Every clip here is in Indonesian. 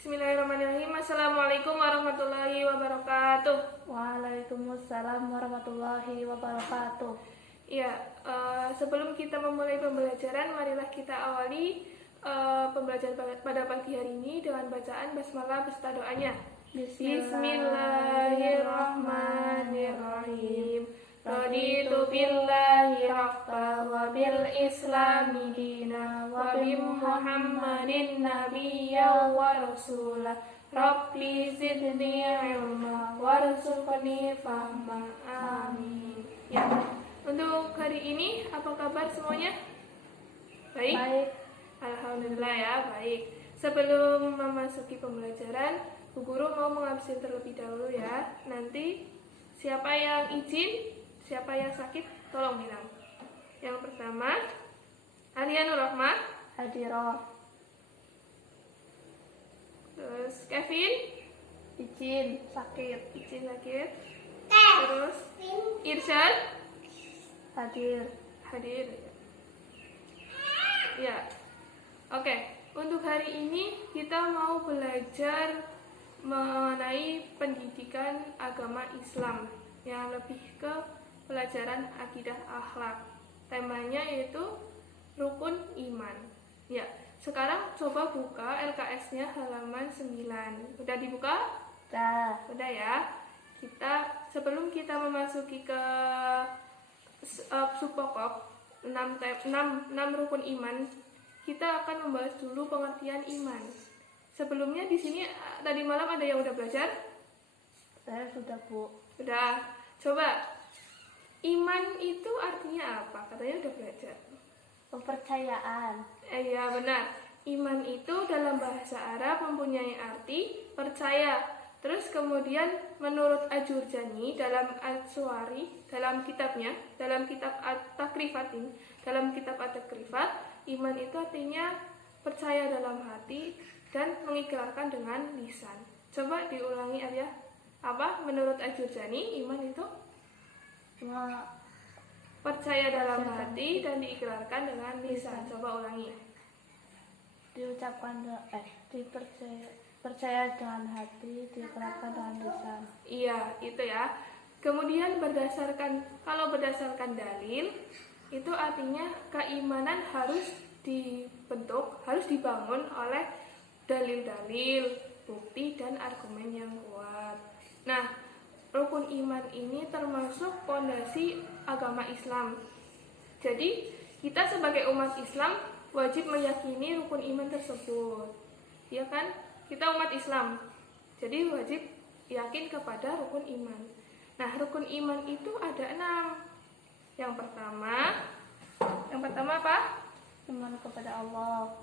Bismillahirrahmanirrahim. Assalamualaikum warahmatullahi wabarakatuh. Waalaikumsalam warahmatullahi wabarakatuh. Ya, sebelum kita memulai pembelajaran, marilah kita awali pembelajaran pada pagi hari ini dengan bacaan basmalah beserta doanya. Bismillahirrahmanirrahim. Raditu billahi rabba wa bil islami dina wa bi Muhammadin nabiyya wa rasulah. Rabbi zidni ilma warzuqni fahma. Amin. Ya. Untuk hari ini apa kabar semuanya? Baik? Alhamdulillah ya, baik. Sebelum memasuki pembelajaran, Bu Guru mau mengabsen terlebih dahulu ya. Nanti siapa yang izin, siapa yang sakit, tolong bilang. Yang pertama, Alia Nur Rahmah. Hadiroh. Terus Kevin. Izin sakit. Terus Irsyad. Hadir. Ya. Oke. Untuk hari ini kita mau belajar mengenai pendidikan agama Islam yang lebih ke pelajaran akidah akhlak. Temanya yaitu rukun iman. Ya, sekarang coba buka LKS-nya halaman 9. Udah dibuka? Udah ya. Sebelum kita memasuki ke subpokok 6 rukun iman, kita akan membahas dulu pengertian iman. Sebelumnya di sini tadi malam ada yang udah belajar? Saya sudah, Bu. Udah. Coba, iman itu artinya apa? Katanya udah belajar. Kepercayaan. Iya benar. Iman itu dalam bahasa Arab mempunyai arti percaya. Terus kemudian menurut Ajurjani dalam Al-Suwari, dalam kitab At-Takrifat, iman itu artinya percaya dalam hati dan mengikrarkan dengan lisan. Coba diulangi aja. Apa menurut Ajurjani iman itu? Percaya dalam hati dan diikrarkan dengan lisan. Coba ulangi. Percaya dengan hati, diikrarkan dengan lisan. Iya, itu ya. Kemudian berdasarkan dalil, itu artinya keimanan harus dibangun oleh dalil-dalil, bukti dan argumen yang kuat. Nah, rukun iman ini termasuk fondasi agama Islam. Jadi, kita sebagai umat Islam wajib meyakini rukun iman tersebut. Ya kan? Kita umat Islam. Jadi wajib yakin kepada rukun iman. Nah, rukun iman itu ada 6. Yang pertama apa? Iman kepada Allah.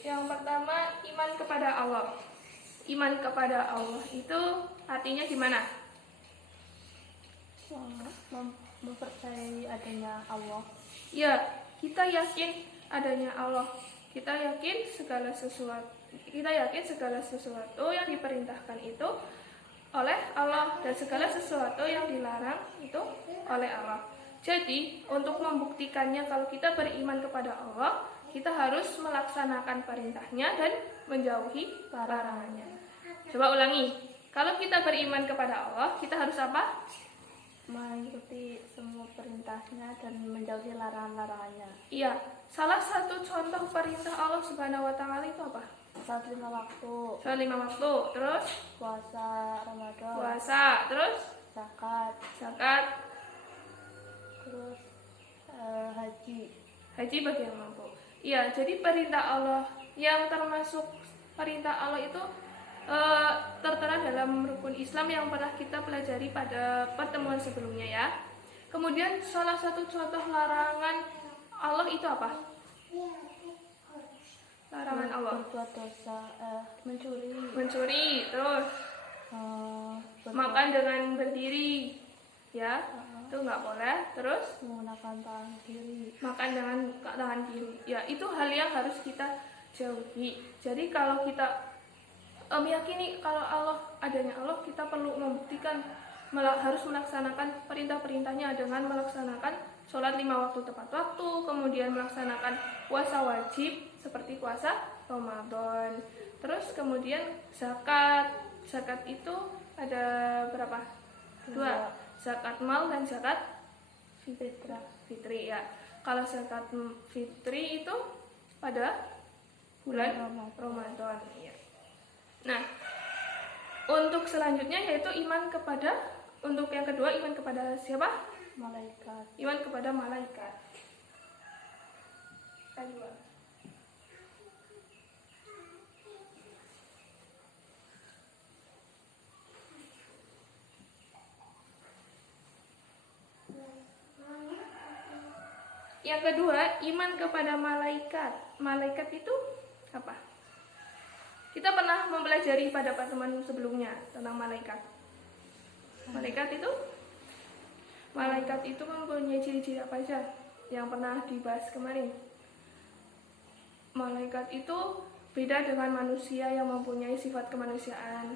Yang pertama, iman kepada Allah. Iman kepada Allah itu artinya gimana? Mempercayai adanya Allah. Ya, kita yakin adanya Allah. Kita yakin segala sesuatu yang diperintahkan itu oleh Allah dan segala sesuatu yang dilarang itu oleh Allah. Jadi, untuk membuktikannya kalau kita beriman kepada Allah, kita harus melaksanakan perintahnya dan menjauhi larangannya. Coba ulangi. Kalau kita beriman kepada Allah, kita harus apa? Mengikuti semua perintahnya dan menjauhi larangan-larangannya. Iya. Salah satu contoh perintah Allah Subhanahu wa taala itu apa? Salat 5 waktu. Salat 5 waktu. Terus Puasa Ramadan. Terus Zakat. Terus haji. Haji bagi yang mampu. Iya, jadi perintah Allah yang termasuk perintah Allah itu tertera dalam rukun Islam yang pernah kita pelajari pada pertemuan sebelumnya ya. Kemudian salah satu contoh larangan Allah itu apa? Larangan Allah. Berbuat dosa, mencuri, terus makan dengan berdiri, ya, itu nggak boleh. Terus menggunakan tangan kiri. Makan dengan tangan kiri, ya, itu hal yang harus kita jauhi. Jadi kalau kita meyakini kalau adanya Allah, kita perlu membuktikan harus melaksanakan perintah-perintahnya dengan melaksanakan sholat 5 waktu tepat waktu, kemudian melaksanakan puasa wajib seperti puasa Ramadan. Terus kemudian zakat. Zakat itu ada berapa? 2. Zakat mal dan zakat fitri ya. Kalau zakat fitri itu pada bulan Ramadan ya. Nah, untuk selanjutnya yaitu iman kepada, untuk yang kedua iman kepada siapa? Malaikat. Iman kepada malaikat. Kedua. Yang kedua, iman kepada malaikat. Malaikat itu apa? Kita pernah mempelajari pada pertemuan sebelumnya tentang malaikat. Malaikat itu mempunyai ciri-ciri apa saja yang pernah dibahas kemarin. Malaikat itu beda dengan manusia yang mempunyai sifat kemanusiaan.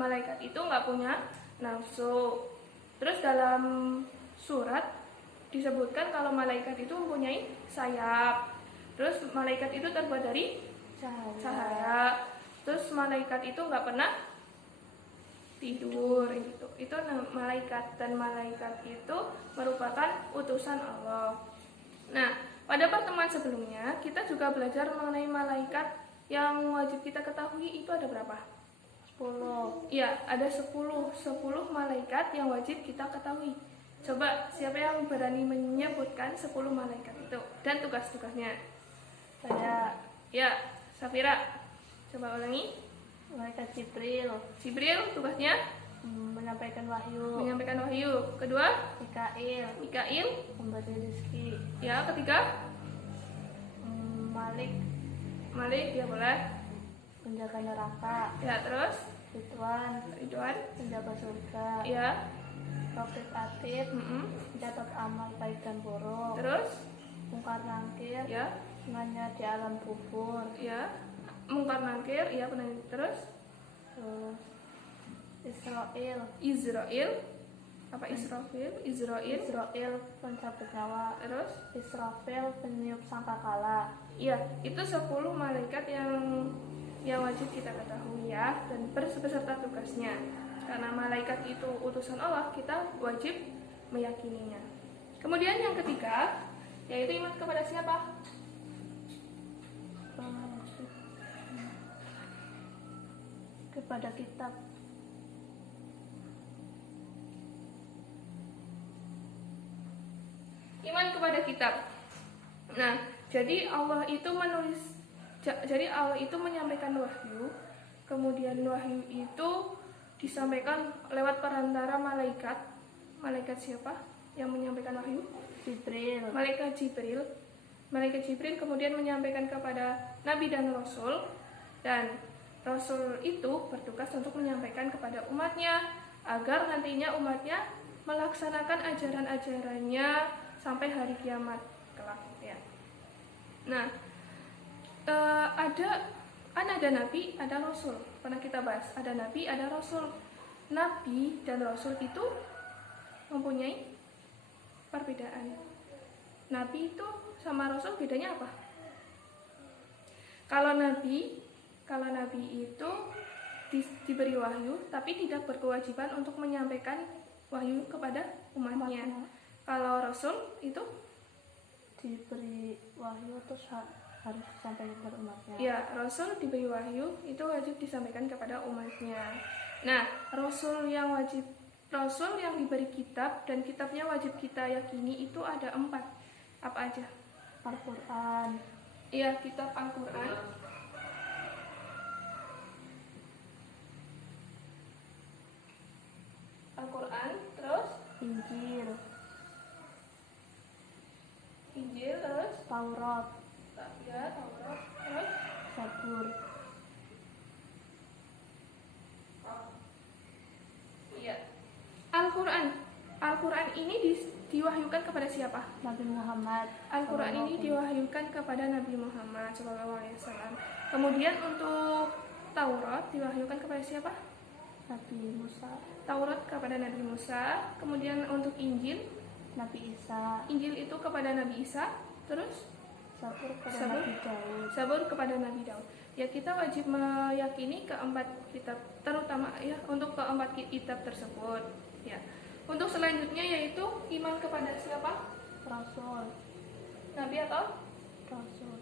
Malaikat itu nggak punya nafsu. Terus dalam surat disebutkan kalau malaikat itu mempunyai sayap. Terus malaikat itu terbuat dari cahaya. Terus malaikat itu nggak pernah tidur gitu. Itu malaikat, dan malaikat itu merupakan utusan Allah. Nah, pada pertemuan sebelumnya kita juga belajar mengenai malaikat yang wajib kita ketahui. Itu ada berapa? 10. Iya, ada 10 malaikat yang wajib kita ketahui. Coba siapa yang berani menyebutkan 10 malaikat itu dan tugas-tugasnya? Saya. Ya, Safira. Coba ulangi. Malaikat Jibril. Jibril tugasnya menyampaikan wahyu. menyampaikan wahyu. Kedua, Mikail memberi rezeki. ya. Ketiga, Malik ya boleh. Penjaga neraka. Ya, terus Ridwan penjaga surga. ya. Rokib Atid mencatat amal baik dan buruk. Terus Mungkar Nakir ya. nanya di alam kubur. Ya, Mungkar Nakir ya, benar. Terus Israel apa? Israel pencabut nyawa. terus Israfil peniup sangkakala. ya. Itu 10 malaikat yang wajib kita ketahui ya, dan beserta tugasnya. Karena malaikat itu utusan Allah, kita wajib meyakininya. Kemudian yang ketiga yaitu iman kepada siapa? Kepada kitab. Iman kepada kitab. Nah, jadi Allah itu menyampaikan wahyu. Kemudian wahyu itu disampaikan lewat perantara malaikat. Malaikat siapa yang menyampaikan wahyu? Jibril. Malaikat Jibril kemudian menyampaikan kepada nabi dan rasul, dan rasul itu bertugas untuk menyampaikan kepada umatnya agar nantinya umatnya melaksanakan ajaran-ajarannya sampai hari kiamat kelak ya. Nah, ada nabi, ada rasul. Pernah kita bahas, ada nabi, ada rasul. Nabi dan rasul itu mempunyai perbedaan. Nabi itu sama rasul bedanya apa? Kalau nabi itu diberi wahyu tapi tidak berkewajiban untuk menyampaikan wahyu kepada umatnya. Kalau rasul itu diberi wahyu terus harus disampaikan kepada umatnya. ya, rasul diberi wahyu itu wajib disampaikan kepada umatnya. Nah, rasul yang diberi kitab dan kitabnya wajib kita yakini itu ada 4. Apa aja? Al-Quran. Iya, kitab Al-Quran. Terus Injil, terus Taurat. ya, Taurat, terus Zabur. iya. Al-Quran ini diwahyukan kepada siapa? Nabi Muhammad. Al-Quran ini diwahyukan kepada Nabi Muhammad SAW. Kemudian untuk Taurat diwahyukan kepada siapa? Nabi Musa, Taurat kepada Nabi Musa. Kemudian untuk Injil, Nabi Isa, Injil itu kepada Nabi Isa. Terus Zabur kepada Zabur? Nabi Daud. Zabur kepada Nabi Daud. Ya, kita wajib meyakini keempat kitab, terutama ya untuk keempat kitab tersebut. Ya. Untuk selanjutnya yaitu iman kepada siapa? Rasul, Nabi atau Rasul,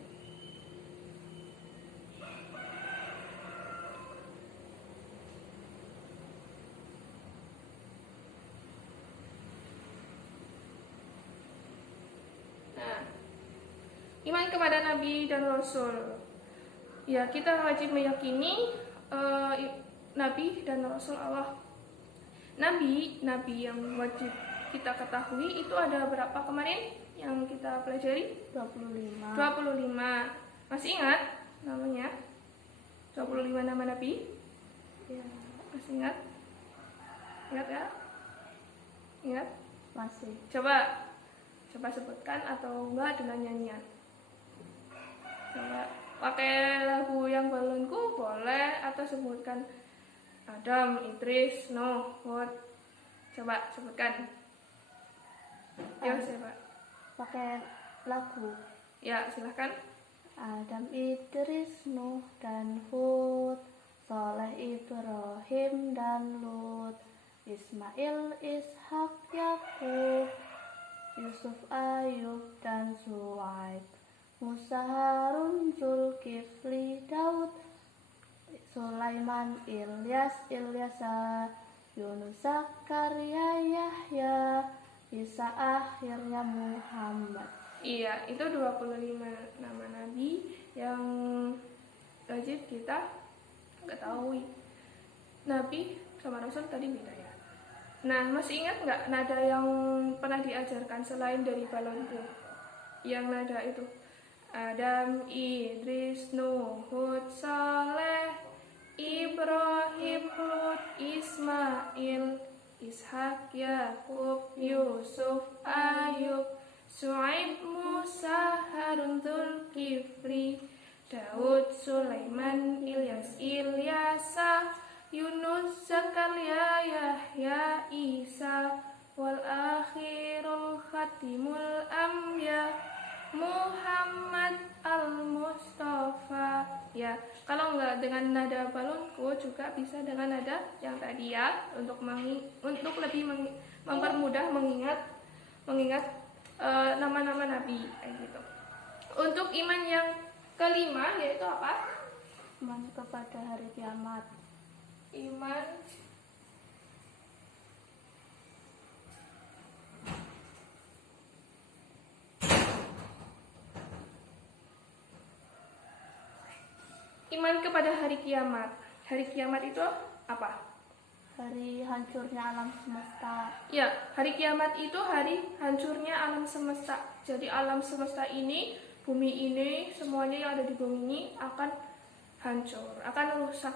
Nah, iman kepada Nabi dan Rasul. Ya, kita wajib meyakini Nabi dan Rasul Allah. Nabi yang wajib kita ketahui itu ada berapa kemarin yang kita pelajari? 25. 25. Masih ingat namanya? 25 nama Nabi? Ya, Masih ingat? Ingat ya? Ingat? masih. Coba sebutkan atau enggak dengan nyanyian. Coba pakai lagu yang balonku boleh, atau sebutkan Adam, Idris, Nuh, Hud. Coba sebutkan. Ayo siapa? Pakai lagu Ya, silahkan. Adam, Idris, Nuh, dan Hud, Saleh, Ibrahim, dan Lut, Ismail, Ishak, Yakub, Yusuf, Ayub, dan Suwaib, Musa, Harun, Zulkifli, Daud, Sulaiman, Ilyas, Ilyasa, Yunus, Zakaria, Yahya, Isa, akhirnya Muhammad. Iya, itu 25 nama Nabi yang wajib kita ketahui. Nabi sama Rasul tadi beda ya. Nah, masih ingat nggak nada yang pernah diajarkan selain dari balonku? Yang nada itu Adam, Idris, Nuh, Hud, Saleh, Ibrahim, Lut, Ismail, Ishak, Yakub, Yusuf, Ayub, Su'aib, Musa, Harun, Zulkifli, Daud, Sulaiman, Ilyas, Ilyasa, Yunus, Zakaria, Yahya, Isa, wal akhirul khatimul amya, Muhammad al-Mustafa. Ya, kalau nggak dengan nada balonku juga bisa dengan nada yang tadi ya, untuk lebih mempermudah mengingat nama-nama Nabi kayak gitu. Untuk iman yang kelima yaitu apa? Iman kepada hari kiamat. Iman kepada hari kiamat. Hari kiamat itu apa? Hari hancurnya alam semesta. Ya, hari kiamat itu hari hancurnya alam semesta. Jadi alam semesta ini, bumi ini, semuanya yang ada di bumi ini akan hancur, akan rusak.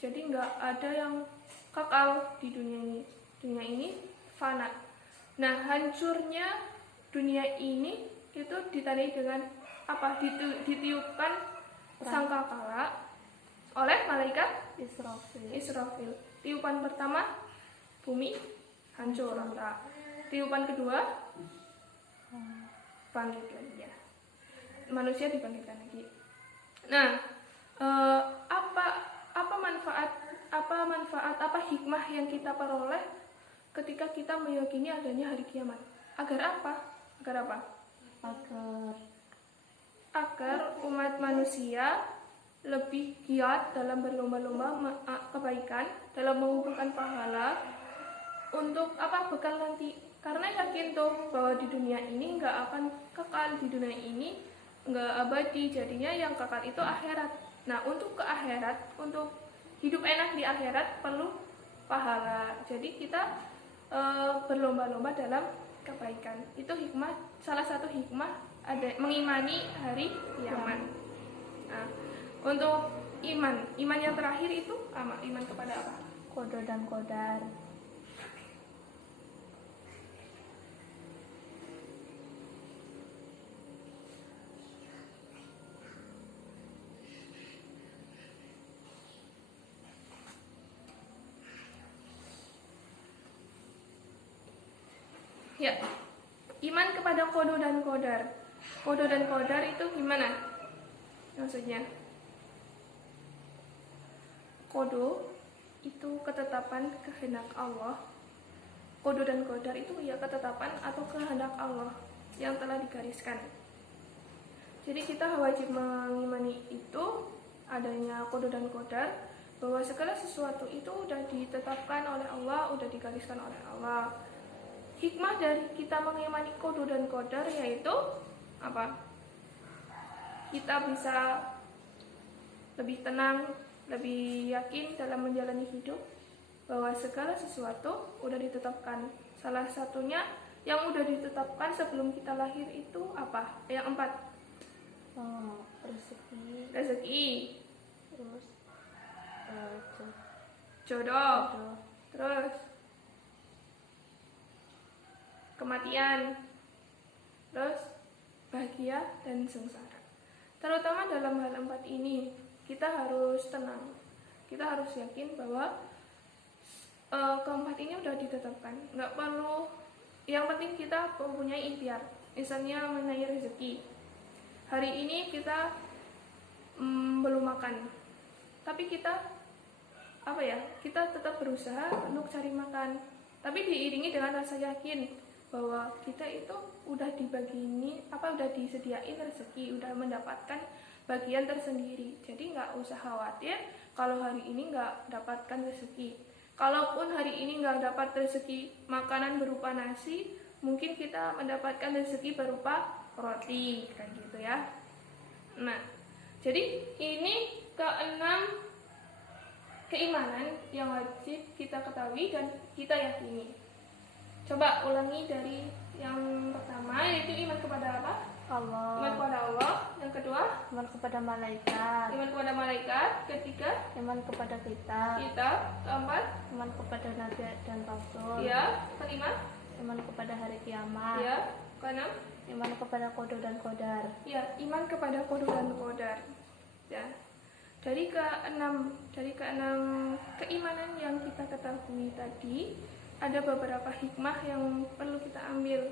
Jadi nggak ada yang kekal di dunia ini. Dunia ini fana. Nah, hancurnya dunia ini itu ditandai dengan apa? Ditiupkan sangkakala oleh malaikat Israfil. Tiupan pertama bumi hancur. Nah, tiupan kedua bangkit lagi ya. Manusia dibangkitkan lagi. Nah, apa hikmah yang kita peroleh ketika kita meyakini adanya hari kiamat? Agar apa? Agar umat manusia lebih giat dalam berlomba-lomba kebaikan, dalam mengumpulkan pahala untuk apa? Bekal nanti. Karena yakin tuh bahwa di dunia ini nggak akan kekal, di dunia ini nggak abadi, jadinya yang kekal itu akhirat. Nah, untuk ke akhirat, untuk hidup enak di akhirat perlu pahala. Jadi kita berlomba-lomba dalam kebaikan. Itu hikmah, salah satu hikmah ada mengimani hari kiamat. Nah, untuk iman yang terakhir itu apa? Iman kepada apa? Qada dan qadar. Ya, iman kepada qada dan qadar. Qada dan qadar itu gimana? Maksudnya, qada itu ketetapan kehendak Allah. Qada dan qadar itu ya ketetapan atau kehendak Allah yang telah digariskan. Jadi kita wajib mengimani itu adanya qada dan qadar, bahwa segala sesuatu itu sudah ditetapkan oleh Allah, sudah digariskan oleh Allah. Hikmah dari kita mengimani qada dan qadar yaitu apa? Kita bisa lebih tenang, lebih yakin dalam menjalani hidup, bahwa segala sesuatu sudah ditetapkan. Salah satunya yang sudah ditetapkan sebelum kita lahir itu apa? Yang 4. Rezeki, terus jodoh, terus kematian, terus bahagia dan sengsara. Terutama dalam hal 4 ini kita harus tenang, kita harus yakin bahwa keempat ini udah ditetapkan. Nggak perlu, yang penting kita mempunyai ikhtiar. Misalnya mengenai rezeki, hari ini kita belum makan, tapi kita tetap berusaha untuk cari makan, tapi diiringi dengan rasa yakin bahwa kita itu udah disediain rezeki, udah mendapatkan bagian tersendiri. Jadi nggak usah khawatir kalau hari ini nggak dapatkan rezeki. Kalaupun hari ini nggak dapat rezeki makanan berupa nasi, mungkin kita mendapatkan rezeki berupa roti, kayak gitu ya. Nah, jadi ini keenam keimanan yang wajib kita ketahui dan kita yakini. Coba ulangi dari yang pertama, yaitu iman kepada apa? Allah. Iman kepada Allah. Yang kedua, iman kepada malaikat. Iman kepada malaikat. Ketiga, iman kepada kita. Keempat, iman kepada nabi dan rasul. Ya. Kelima, iman kepada hari kiamat. Ya. Keenam, iman kepada qada dan qadar. Ya, iman kepada qada dan qadar. Ya. Dari keenam keimanan yang kita ketahui tadi, ada beberapa hikmah yang perlu kita ambil.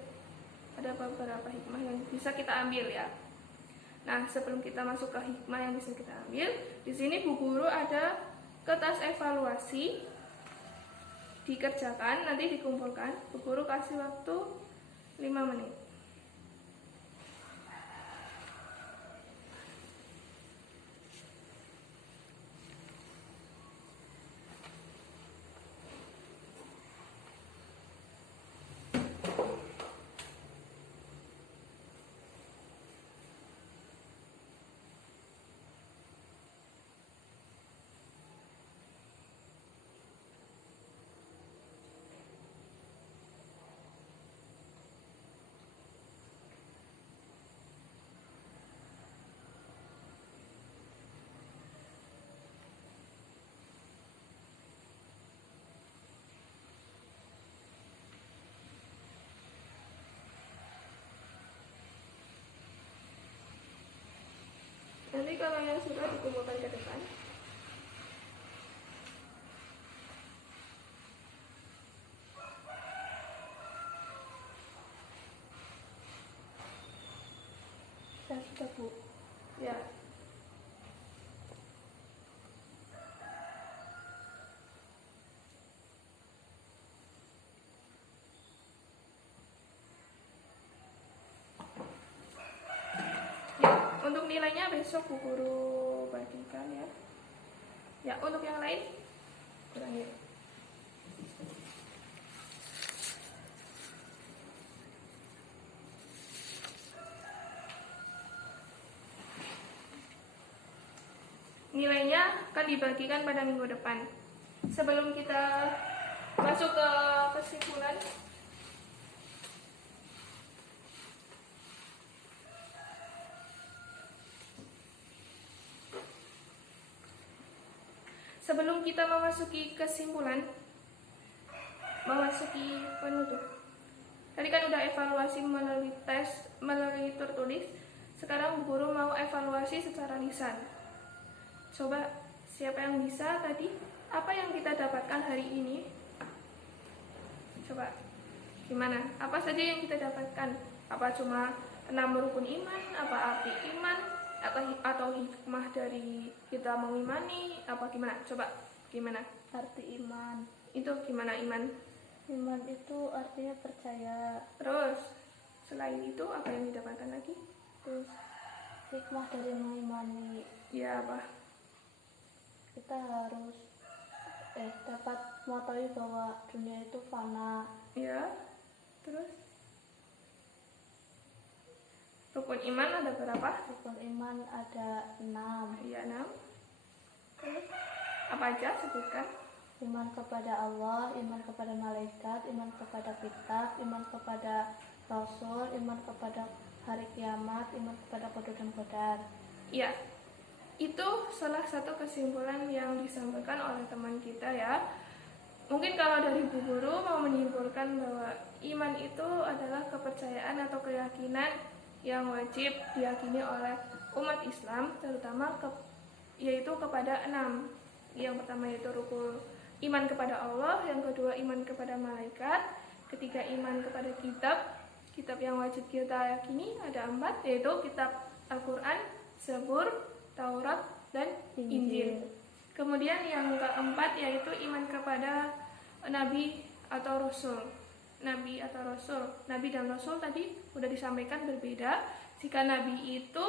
Ada beberapa hikmah yang bisa kita ambil ya. Nah, sebelum kita masuk ke hikmah yang bisa kita ambil, di sini Bu Guru ada kertas evaluasi, dikerjakan, nanti dikumpulkan. Bu Guru kasih waktu 5 menit. Nanti kalau yang sudah dikumpulkan ke depan. Sudah Bu. Ya. Untuk nilainya besok Bu Guru bagikan ya. Ya, untuk yang lain kurang ya. Nilainya akan dibagikan pada minggu depan. Sebelum kita masuk ke kesimpulan, sebelum kita memasuki kesimpulan, memasuki penutup. Tadi kan udah evaluasi melalui tes, melalui tertulis. Sekarang Bu Guru mau evaluasi secara lisan. Coba siapa yang bisa tadi? Apa yang kita dapatkan hari ini? Coba Gimana? Apa saja yang kita dapatkan? Apa cuma 6 rukun iman? Apa arti iman? Atau hikmah dari kita mengimani? Apa gimana? Coba gimana? Arti iman. Itu gimana iman? Iman itu artinya percaya. Terus selain itu apa yang didapatkan lagi? Terus hikmah dari mengimani, Ya apa? kita harus dapat mengetahui bahwa dunia itu fana. Ya. Terus rukun iman ada berapa? Rukun iman ada 6. Ya 6. Terus apa aja sebutkan? Iman kepada Allah, iman kepada malaikat, iman kepada kitab, iman kepada rasul, iman kepada hari kiamat, iman kepada qada dan qadar. Ya, itu salah satu kesimpulan yang disampaikan oleh teman kita ya. Mungkin kalau dari Bu Guru mau menyimpulkan bahwa iman itu adalah kepercayaan atau keyakinan yang wajib diyakini oleh umat Islam, terutama yaitu kepada 6. Yang pertama yaitu rukun iman kepada Allah, yang kedua iman kepada malaikat, ketiga iman kepada kitab yang wajib kita yakini ada 4, yaitu kitab Al-Quran, Zabur, Taurat, dan Injil. Kemudian yang keempat yaitu iman kepada Nabi atau Rasul. Nabi dan Rasul tadi sudah disampaikan berbeda. Jika Nabi itu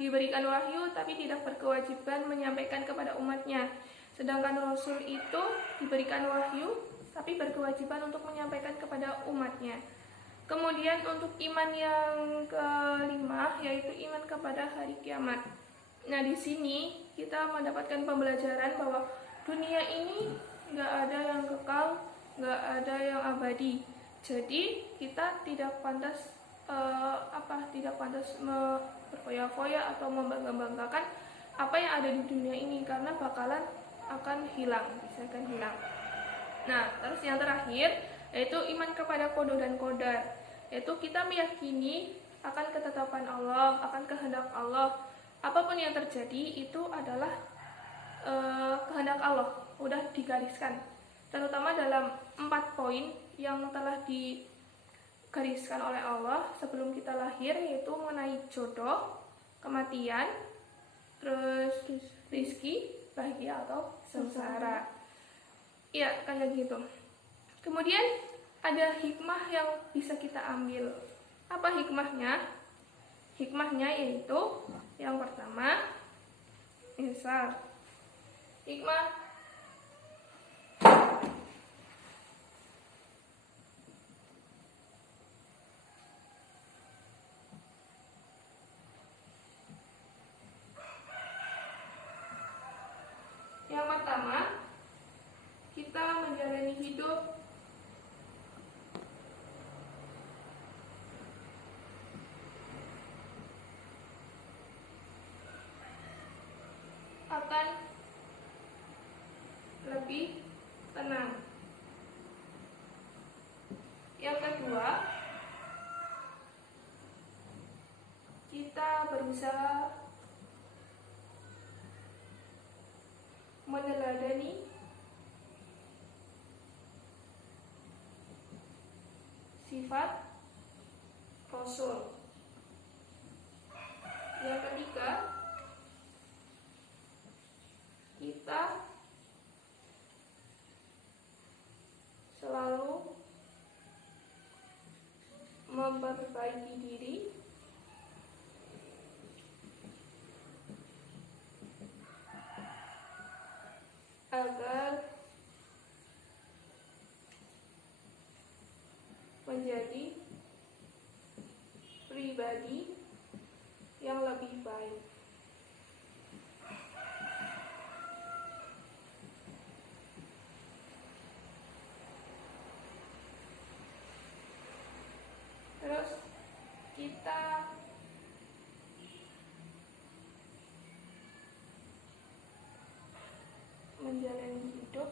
diberikan wahyu tapi tidak berkewajiban menyampaikan kepada umatnya. Sedangkan Rasul itu diberikan wahyu tapi berkewajiban untuk menyampaikan kepada umatnya. Kemudian untuk iman yang kelima yaitu iman kepada hari kiamat. Nah, di sini kita mendapatkan pembelajaran bahwa dunia ini nggak ada yang kekal, nggak ada yang abadi. Jadi kita tidak pantas berfoya-foya atau membangga-banggakan apa yang ada di dunia ini karena bakalan akan hilang, bisa akan hilang. Nah, terus yang terakhir yaitu iman kepada qada dan qadar, yaitu kita meyakini akan ketetapan Allah, akan kehendak Allah. Apapun yang terjadi itu adalah kehendak Allah, udah digariskan. Terutama dalam 4 poin yang telah digariskan oleh Allah sebelum kita lahir, yaitu mengenai jodoh, kematian, terus rizki, bahagia atau sengsara. Ya, kayak gitu. Kemudian ada hikmah yang bisa kita ambil. Apa hikmahnya? Hikmahnya yaitu yang pertama, misal hikmah yang pertama, kita menjalani hidup akan lebih tenang. Yang kedua, kita berusaha meneladani sifat Rasul. Yang ketiga, kita selalu memperbaiki diri agar menjadi pribadi yang lebih baik. Terus kita menjalani hidup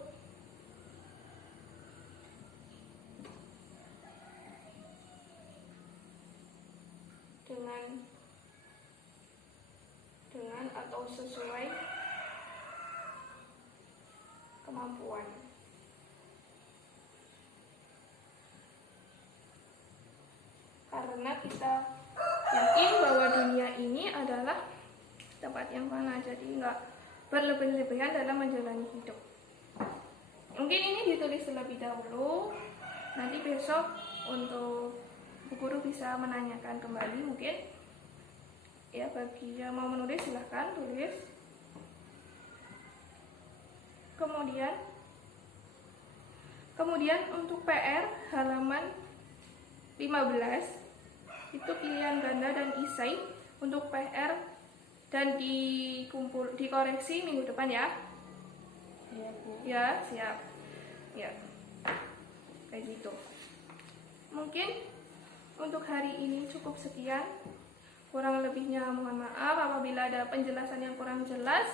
dengan atau sesuai kemampuan. karena kita yakin bahwa dunia ini adalah tempat yang fana, jadi nggak berlebih-lebihan dalam menjalani hidup. Mungkin ini ditulis terlebih dahulu, nanti besok untuk Bu Guru bisa menanyakan kembali mungkin. Ya, bagi yang mau menulis silahkan tulis. Kemudian untuk PR halaman 15 itu pilihan ganda dan esai untuk PR dan dikoreksi minggu depan ya. Iya, Bu. Ya, siap. Ya. Kayak gitu. Mungkin untuk hari ini cukup sekian. Kurang lebihnya mohon maaf apabila ada penjelasan yang kurang jelas.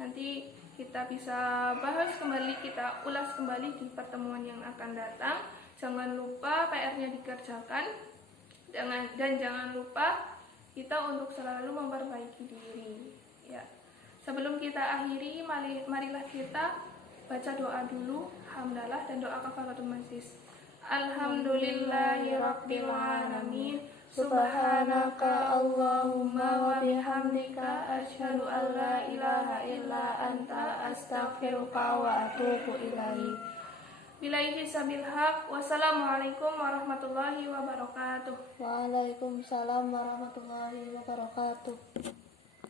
Nanti kita bisa bahas kembali, kita ulas kembali di pertemuan yang akan datang. Jangan lupa PR-nya dikerjakan. Dan jangan lupa kita untuk selalu memperbaiki diri. Ya. Sebelum kita akhiri, marilah kita baca doa dulu, hamdalah dan doa kafaratul majlis. Alhamdulillahirabbil alamin. Subhanaka Allahumma wa bihamdika asyhadu an la ilaha illa anta astaghfiruka wa atubu ilaik. Billahi sabil haq. Wassalamualaikum warahmatullahi wabarakatuh. Waalaikumsalam warahmatullahi wabarakatuh.